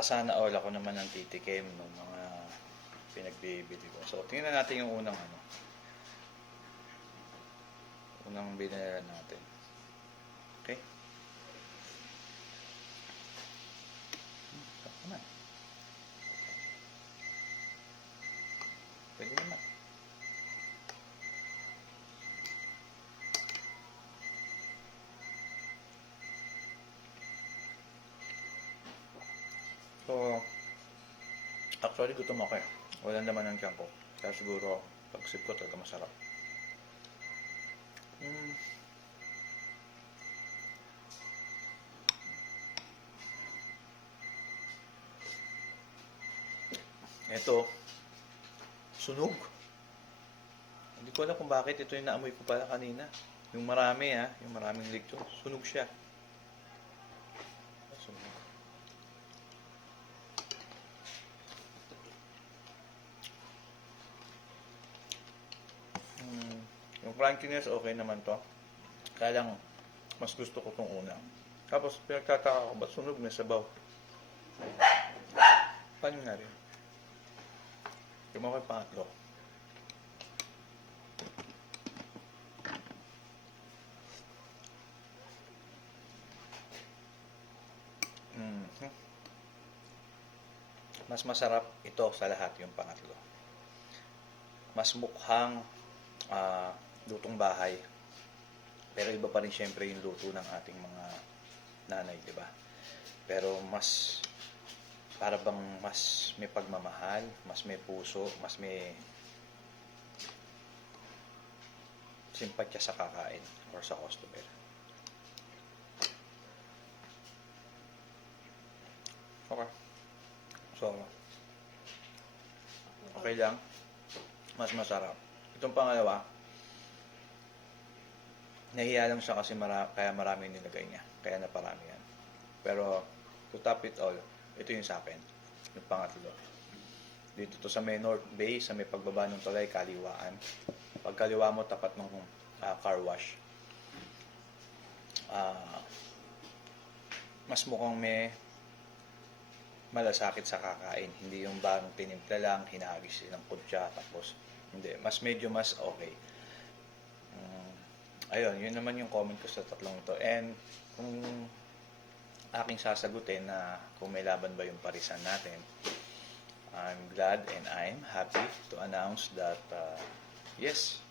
kasana all ako naman ang titikim ng mga pinagbibili ko. So, tingnan natin yung unang unang binili natin. Okay? Naman. Pwede naman. So, actually gutom ako eh. Walang naman ng tiyan ko. Kaya siguro, pag-sip ko talaga masarap. Ito, sunog. Hindi ko alam kung bakit ito yung naamoy ko pala kanina. Yung marami yung maraming lechon. Sunog siya. Sunog. Yung crunchiness okay naman to. Kaya lang, mas gusto ko itong una. Tapos, pinagtataka ko, ba't sunog may sabaw? Paano nga rin? Yung mga pangatlo. Mas masarap ito sa lahat yung pangatlo. Mas mukhang lutong bahay. Pero iba pa rin syempre yung luto ng ating mga nanay, di ba? Pero mas para bang mas may pagmamahal, mas may puso, mas may simpatya sa kakain or sa customer. Okay. So, okay lang. Mas masarap. Itong pangalawa, nahiya lang siya kasi kaya marami nilagay niya. Kaya naparami yan. Pero, to top it all, ito yung sa akin. Yung pangatlo. Dito to sa may North Bay, sa may pagbaba ng tulay, kaliwaan. Pag kaliwa mo, tapat ng car wash. Mas mukhang may malasakit sa kakain. Hindi yung bang tinimpla lang, hinagis ng kutsa, tapos hindi. Medyo mas okay. Ayun, yun naman yung comment ko sa tatlong to. And kung aking sasagutin na kung may laban ba yung parisan natin, I'm glad and I'm happy to announce that yes,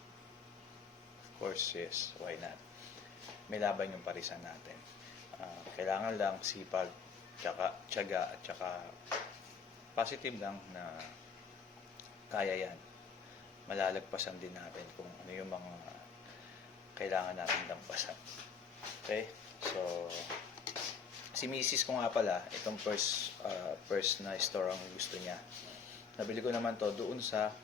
of course, yes, why not? May laban yung parisan natin. Kailangan lang sipag, tsaka tiyaga, at tsaka positive lang na kaya yan. Malalagpasan din natin kung ano yung mga kailangan natin lampasan. Okay? So, si Mrs. ko nga pala, itong first na store ang gusto niya. Nabili ko naman to doon sa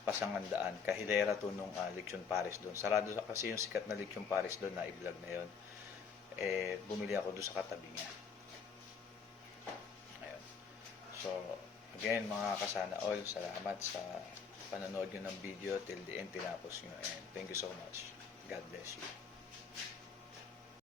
Pasangandaan. Kahilera to nung Lechon Paris doon. Sarado kasi yung sikat na Lechon Paris doon na i-vlog na yun. Bumili ako doon sa katabi niya. Ayun. So, again, mga kasana all, salamat sa panonood nyo ng video till the end, tinapos nyo. And thank you so much. God bless you.